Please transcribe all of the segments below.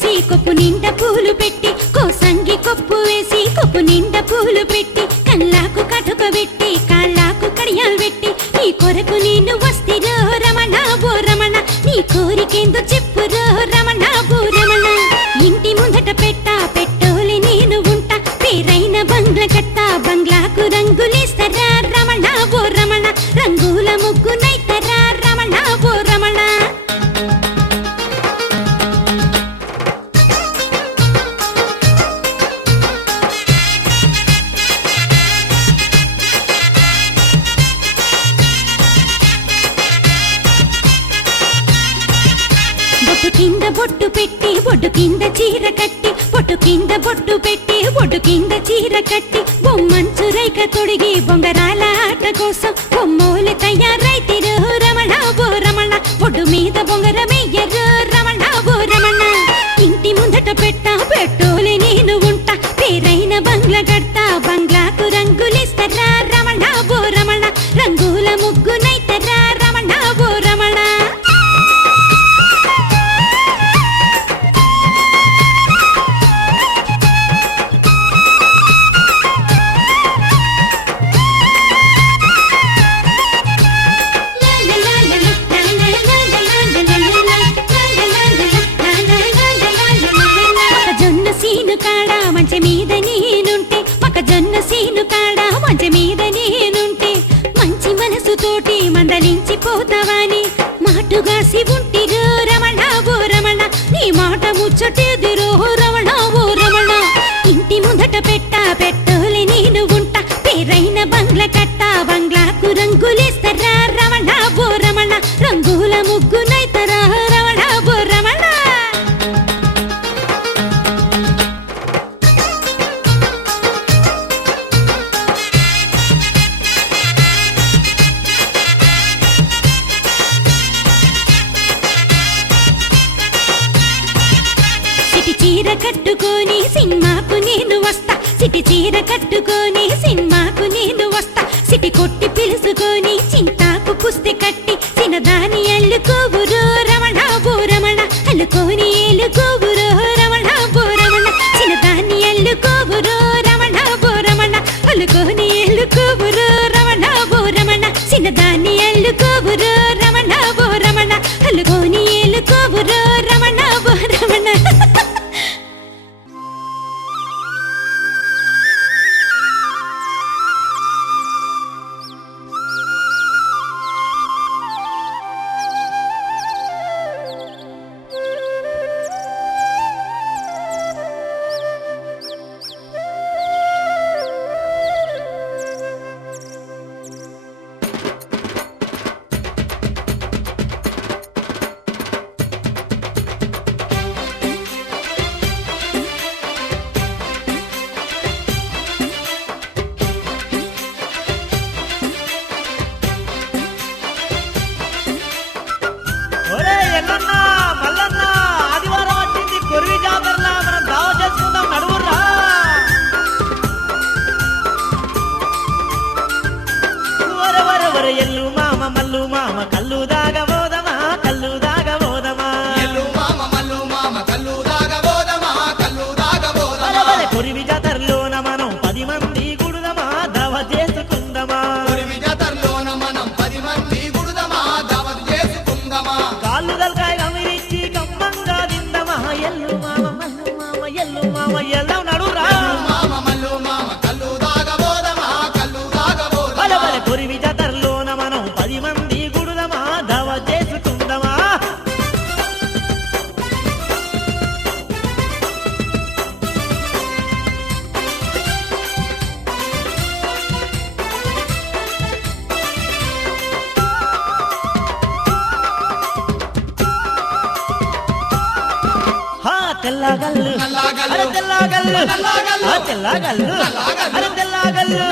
వేసి కొప్పు నిండా పూలు పెట్టి కోసంగి కొప్పు వేసి కొప్పు నిండా పూలు పెట్టి కళ్ళాకు కటుక పెట్టి కాళ్ళాకు కడియాలు పెట్టి నీ కొరకు నేను వస్తిరో రమణ ఓ రమణ నీ కోరికేందో చెప్పురో రమణ ఓ రమణ ఇంటి ముందట పెట్టోలి నేను ఉంటా పేరైన బంగ్లా కట్ట బంగ్లాకు రంగులేస్తారా రమణ ఓ రమణ రంగుల ముగ్గునైతారా రమణ ఓ రమణ బొట్టు పెట్టి బొడ్డు కింద చీర కట్టి బొట్టు కింద బొట్టు పెట్టి బొడ్డు కింద చీర కట్టి బొమ్మంచు రైక తొడిగి బొంగరాల ఆట కోసం బొమ్మోలు తయారైతిరు రమణ ఓ రమణ బొడ్డు మీద బొంగరమయ్యరు రమణ ఓ రమణ ఇంటి ముందట పెట్టోలి నేను ఉంటా పేరైన బంగ్లా కడతా బంగ్లాకు రంగులేస్తారా రమణ ఓ రమణ రంగుల ముగ్గునైతారా రమణ ఓ రమణ మీద నేనుంటే మొక్కజొన్న సీను కాడ మంచి మీద నేనుంటే మంచి మనసుతోటి మందలించి పోతావాని మాటుగాసి ఉంటిరో రమణ ఓ రమణ నీ మాట ముచ్చటేదిరో రమణ ఓ రమణ ఇంటి ముందట పెట్టోలి నేను ఉంటా పేరైన బంగ్లా కట్ట బంగ్లాకు రంగులేస్తారా రమణ ఓ రమణ రంగుల ముగ్గునైతారా రమణ ఓ రమణ చీర కట్టుకొని సినిమాకు నేను వస్తా సిటి చీర కట్టుకొని సినిమాకు నేను వస్తా సిటి కొట్టి పిలుసుకొని చింతాకు పుస్తె కట్టి చిన్నదాని అల్లుకోవురో రమణ ఓ రమణ అల్లుకొని ఏలుకోవురో రమణ ఓ రమణ చిన్నదాన్ని అల్లుకోవురో రమణ ఓ రమణ అల్లుకొని ఏలుకోవురో రమణ ఓ రమణ చిన్నదాన్ని అల్లుకోవురో రమణ ఓ రమణ అల్లుకొని ఏలుకోవురో రమణ ఓ రమణ ఎల్లు మామ మల్లు మామ కల్లు దాగబోదమా కల్లు దాగబోదమా ఎల్లు మామ మల్లు మామ కల్లు దాగబోదమా కల్లు దాగబోదమా కొరివి జాతరలోన మనం 10 మంది గుడుదమా దావత్ చేసుకుందమా కొరివి జాతరలోన మనం 10 మంది గుడుదమా దావత్ చేసుకుందమా కాళ్ళు దల్కాయ గమిరిచ్చి కమ్మంగా దిందమా ఎల్లు మామ మల్లు మామ ఎల్లు మామ ఎల్లం నడురా ఎల్లు మామ మల్లు మామ కల్లు దాగబోదమా కల్లు దాగబోదమా కొరివి జాతరలోన మనం 10 మంది గుడుదమా దావత్ చేసుకుందమా తెల్లగల్లు అరే తెల్లగల్లు తెల్లగల్లు అరే తెల్లగల్లు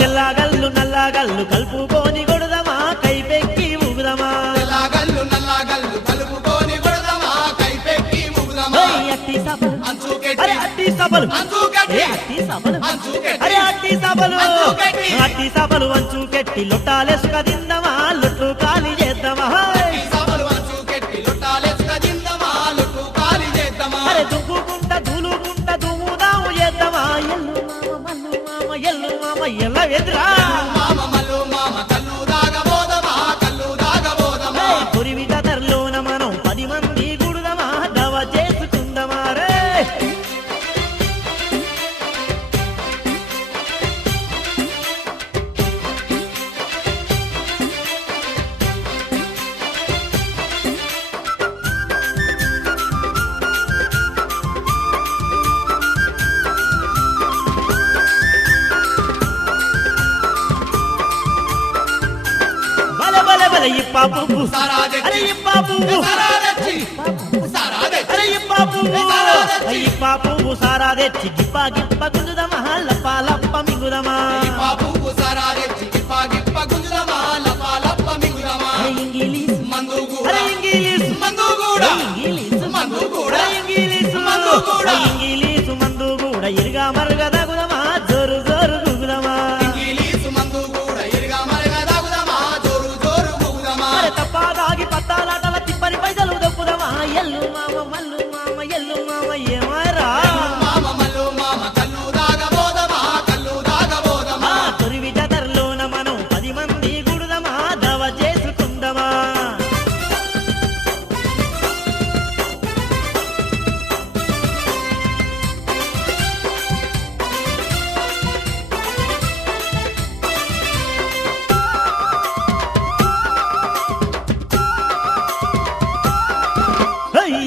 తెల్లగల్లు నల్లగల్లు కలుపుకొని కొడదమా కైపెక్కి ఊగుదమా తెల్లగల్లు నల్లగల్లు కలుపుకొని కొడదమా కైపెక్కి ఊగుదమా అట్టి సబలు అంచుకెట్టి అరే అట్టి సబలు అంచుకెట్టి అట్టి సబలు అంచుకెట్టి అరే అట్టి సబలు అంచుకెట్టి అట్టి సబలు అంచుకెట్టి లొట్టాలేసుక దిందమా లొట్లు ఖాళీ చేద్దామా సబలు అంచుకెట్టి లొట్టాలేసుక దిందమా లొట్టు ఖాళీ చేద్దామా ఎదురా మామ మల్లు మామ కల్లు దాగబోదమా కల్లు దాగబోదమా కొరివి జాతరలోన మనం 10 మంది గుడుదమా దవ చేసుకుందమా రే బల బల బల ఇప్ప పువ్వు సారాదెచ్చి అరే ఇప్ప పువ్వు సారాదెచ్చి సారాదెచ్చి అరే ఇప్ప పువ్వు ఇప్ప పువ్వు సారా తెచ్చి గిప్ప గిప్ప గుంజుదమా లప్ప లప్ప మింగుదమా పాపు సారాదెచ్చి గిప్ప గిప్ప గుంజుదమా లప లప మిగుదమా అరే ఇంగిలీస్ మందు అరే కూడా ఇంగిలీస్ మందు కూడా ఇంగిలీస్ మందు కూడా అరే ఇంగిలీస్ మందు కూడా ఇంగిలీసు మందు కూడా ఇరుగా మరుగా తగుదమా జోరు జోరు గుగుదమా ఇంగిలీసు మందు కూడా ఇరుగా మరగా దాగుదమా జోరు జోరు గుగుదమా అరే తప్ప దాగి పత్తాలాటల తిప్పని పైసలు దొప్పుదమా ఎల్లు మామ మల్లు మామ ఎల్లు మామ ఏమాయరా మామ మల్లు మామ కల్లు దాగబోదమా కల్లు దాగబోదమా తొరివి జాతరలోన మనం 10 మంది గుడుదమా దవ చేసుకుందమా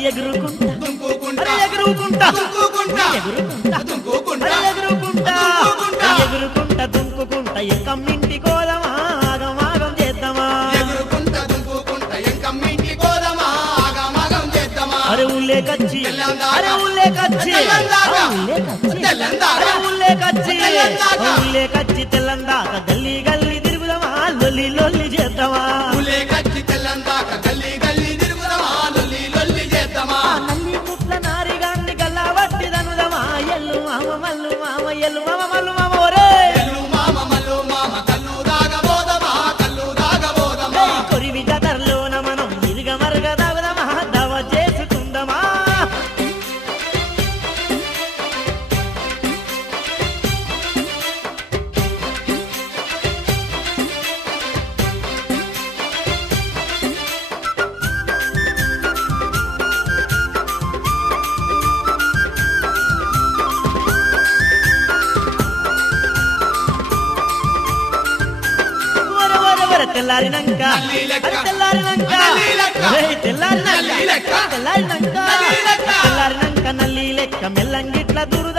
ఎగురుకుంటా దుంకుకుంటా అరే ఎగురుకుంటా దుంకుకుంటా ఎగురుకుంటా దుంకుకుంటా అరే ఎగురుకుంటా దుంకుకుంటా. ఎగురుకుంటా దుంకుకుంటా ఎక్కమ్మింటి కోదమా ఆగమాగం చేద్దామా ఎగురుకుంటా దుంకుకుంటా ఎంకమ్మింటి కోదమా ఆగమాగం చేద్దామా అరే ఊళ్ళే కచ్చి తెల్లందాక. అరే ఊళ్ళే కచ్చి తెల్లందాక. ఊళ్ళే కచ్చి తెల్లందాక. అరే ఊళ్ళే కచ్చి తెల్లందాక. ఊళ్ళే కచ్చి తెల్లందాక గల్లీ గల్లీ తిరుగుదమా లొల్లి లొల్లి చేద్దామా పులే కచ్చి తెల్లందాక గల్లీ గల్లీ తిరుగుదమా లొల్లి లొల్లి చేద్దామా నల్లి కుట్ల నారిగాన్ని గల్లా వట్టిదనుదమా ఎల్లు మామ మల్లు మామ ఎల్లు మామ మల్లు మామ ఒరే ఎల్లు మామ మల్లు మామ కల్లు దాగబోదమా కల్లు దాగబోదమా కొరివి జాతరలోన మనం ఇరుగ మరుగ దాగుదమా దవ చేసుకుందమా వర వర వర తెల్లారినంక నల్లి లెక్క. అరే తెల్లారినంక నల్లి లెక్క. ఒరేయ్ తెల్లారినంక నల్లి లెక్క. తెల్లారినంక నల్లి లెక్క. తెల్లారినంక నల్లి లెక్క మెల్లంగిట్ల దురుద